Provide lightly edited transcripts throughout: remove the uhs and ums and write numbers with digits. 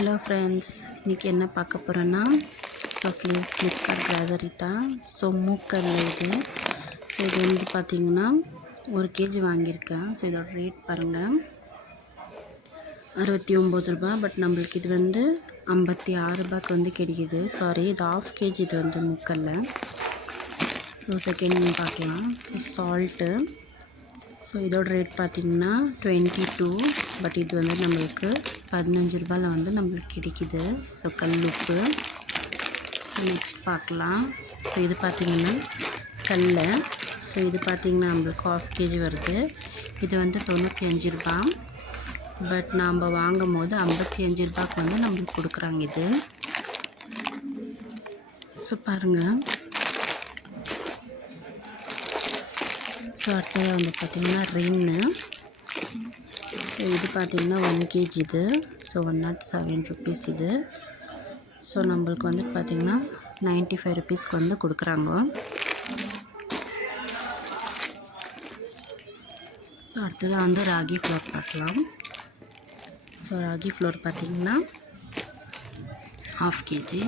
Hello friends, இன்றைக்கி என்ன பார்க்க போகிறோன்னா ஃப்ளிப்கார்ட் கிராசரி தான். மூக்கல்ல இது. இது வந்து பார்த்திங்கன்னா 1 கேஜி வாங்கியிருக்கேன். இதோட ரேட் பாருங்கள், 69 ரூபா. பட் நம்மளுக்கு இது வந்து 56 ரூபாய்க்கு வந்து கிடைக்கிது. சாரி, இது 1/2 கேஜி. இது வந்து மூக்கல்ல. செகண்ட் பார்க்கலாம். சால்ட்டு. இதோட ரேட் பார்த்திங்கன்னா 22. பட் இது வந்து நம்மளுக்கு 15 ரூபாயில் வந்து நம்மளுக்கு கிடைக்கிது. கல்லுப்பு. நெக்ஸ்ட் பார்க்கலாம். இது பார்த்திங்கன்னா கடலை. இது பார்த்திங்கன்னா நம்மளுக்கு 1/2 கேஜி வருது. இது வந்து 95 ரூபா. பட் நாம் வாங்கும் போது 55 ரூபாய்க்கு வந்து நம்மளுக்கு கொடுக்குறாங்க இது. பாருங்கள். அடுத்தது வந்து பார்த்திங்கன்னா ரின்னு. இது பார்த்திங்கன்னா 1 கேஜி இது. 107 ருபீஸ் இது. நம்மளுக்கு வந்து பார்த்திங்கன்னா 95 ருபீஸ்க்கு வந்து கொடுக்குறாங்க. அடுத்தது வந்து ராகி ஃப்ளோர் பார்க்கலாம். ராகி ஃப்ளோர் பார்த்திங்கன்னா 1/2 கேஜி.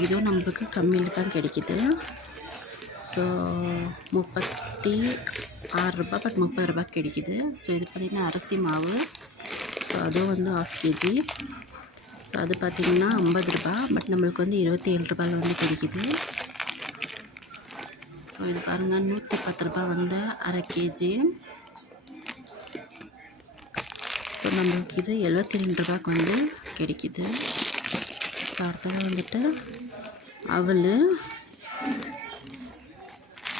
இதுவும் நம்மளுக்கு கம்மியில் தான் கிடைக்கிது. 36 ரூபா. பட் 30 ரூபாய்க்கு கிடைக்கிது. இது பார்த்திங்கன்னா அரிசி மாவு. அதுவும் வந்து 1/2 கேஜி. அது பார்த்திங்கன்னா 50 ரூபா. பட் நம்மளுக்கு வந்து 27 ரூபாயில் வந்து கிடைக்கிது. இது பாருங்கள், 110 ரூபா வந்து 1/2 கேஜி. நம்மளுக்கு இது 72 ரூபாய்க்கு வந்து கிடைக்கிது. அடுத்தது வந்துட்டு அவல்.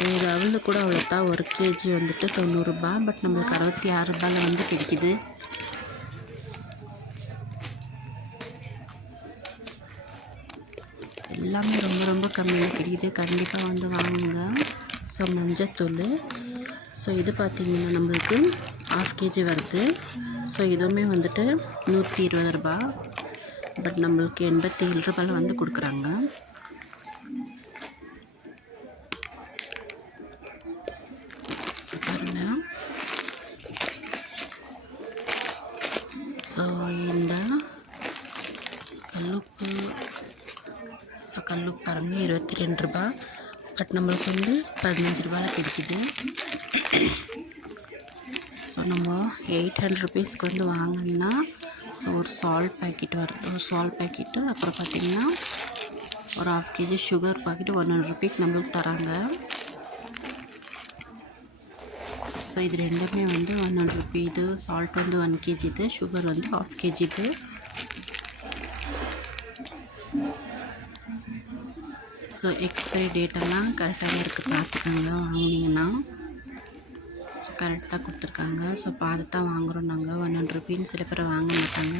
இது அவல் கூட அவ்வளோதான். 1 கேஜி வந்துட்டு 90 ரூபா. பட் நம்மளுக்கு 66 ரூபாயில் வந்து கிடைக்கிது. எல்லாமே ரொம்ப ரொம்ப கம்மியாக கிடைக்கிது. கண்டிப்பாக வந்து வாங்குங்க. மஞ்சத்தூள். இது பார்த்திங்கன்னா நம்மளுக்கு 1/2 கேஜி வருது. இதுவுமே வந்துட்டு 120 ரூபா. பட் நம்மளுக்கு 87 ரூபாயில் வந்து கொடுக்குறாங்க. இந்த கல்லுப்பு பாருங்கள், 22 ரூபா. பட் நம்மளுக்கு வந்து 15 ரூபாயில் கிடைக்கிது. நம்ம 800 ருபீஸ்க்கு வந்து வாங்கினா ஒரு சால்ட் பேக்கெட் வருது. ஒரு சால்ட் பேக்கெட்டு. அப்புறம் பார்த்திங்கன்னா ஒரு 1/2 கேஜி சுகர் பாக்கெட்டு 100 ருபீக்கு நம்மளுக்கு தராங்க. இது ரெண்டுமே வந்து 100 ருபி. இது சால்ட் வந்து 1 கேஜி இது. சுகர் வந்து 1/2 கேஜி இது. எக்ஸ்பைரி டேட்டெல்லாம் கரெக்டாக இருக்குது, பார்த்துக்கோங்க வாங்கினீங்கன்னா. கரெக்டாக கொடுத்துருக்காங்க. பார்த்து தான் வாங்குகிறோம் நாங்கள். 100 ருபின்னு சில பேர் வாங்க மாட்டாங்க.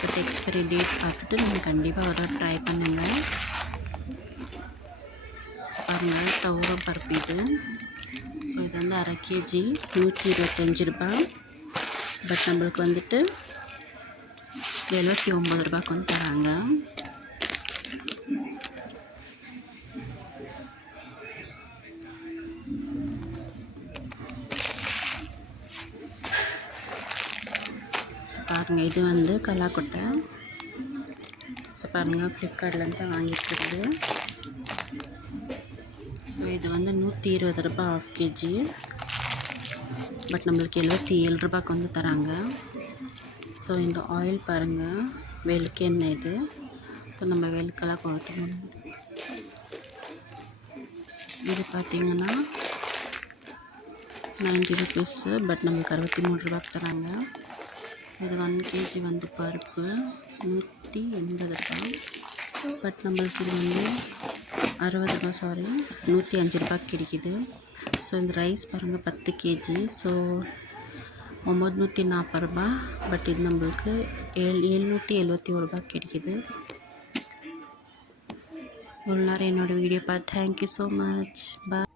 பட் எக்ஸ்பைரி டேட் பார்த்துட்டு நீங்கள் கண்டிப்பாக ஒரு ட்ரை பண்ணுங்கள். பாருங்கள், துவரம் பருப்பு இது. இது வந்து 1/2 கேஜி 125 ரூபா. பட் நம்மளுக்கு வந்துட்டு 79 ரூபாய்க்கு வந்து தராங்க. பாருங்கள், இது வந்து கல்லாக்கொட்டை. பாருங்கள், ஃப்ளிப்கார்ட்லேருந்து தான் வாங்கியிருக்கிறது. இது வந்து 120 ரூபா 1/2 கேஜி. பட் நம்மளுக்கு 77 ரூபாய்க்கு வந்து தராங்க. இந்த ஆயில் பாருங்கள், வெளுக்கு எண்ணெய் இது. நம்ம வெளுக்கெல்லாம் கொளுத்தணும். இது பார்த்திங்கன்னா 90 ருபீஸு. பட் நம்மளுக்கு 63 ரூபாய்க்கு தராங்க. இது 1 கேஜி வந்து பருப்பு 180 ரூபா. பட் நம்மளுக்கு இது வந்து 60 ரூபா. 105 ரூபாய்க்கு கிடைக்கிது. இந்த ரைஸ் பாருங்கள், 10 கேஜி. 940 ரூபா. பட் இது நம்மளுக்கு 771 ரூபாய்க்கு கிடைக்கிது. இவ்வளோ நேரம் என்னோடய வீடியோ பார்த்து தேங்க்யூ ஸோ மச். பாய்.